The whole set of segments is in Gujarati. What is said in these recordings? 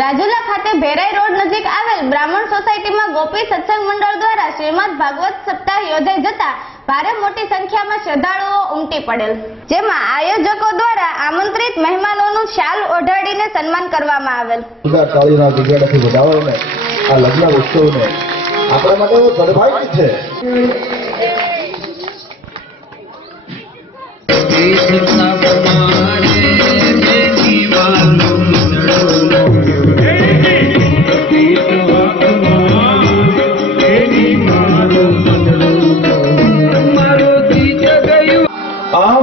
રાજુલા ખાતે ભેરાઈ રોડ નજીક આવેલ બ્રાહ્મણ સોસાયટીમાં ગોપી સત્સંગ મંડળ દ્વારા શ્રીમદ ભાગવત સપ્તાહ યોજાઈ જતા ભારે મોટી સંખ્યામાં શ્રદ્ધાળુઓ ઉમટી પડેલ. જેમાં આયોજકો દ્વારા આમંત્રિત મહેમાનોનું શાલ ઓઢાડીને સન્માન કરવામાં આવેલ. આ લગ્ન ઉત્સવને આપણા માટે સદભાગ્ય છે. મીડા એવો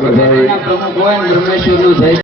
પ્રમુખ હોય ને રમેશનું થાય.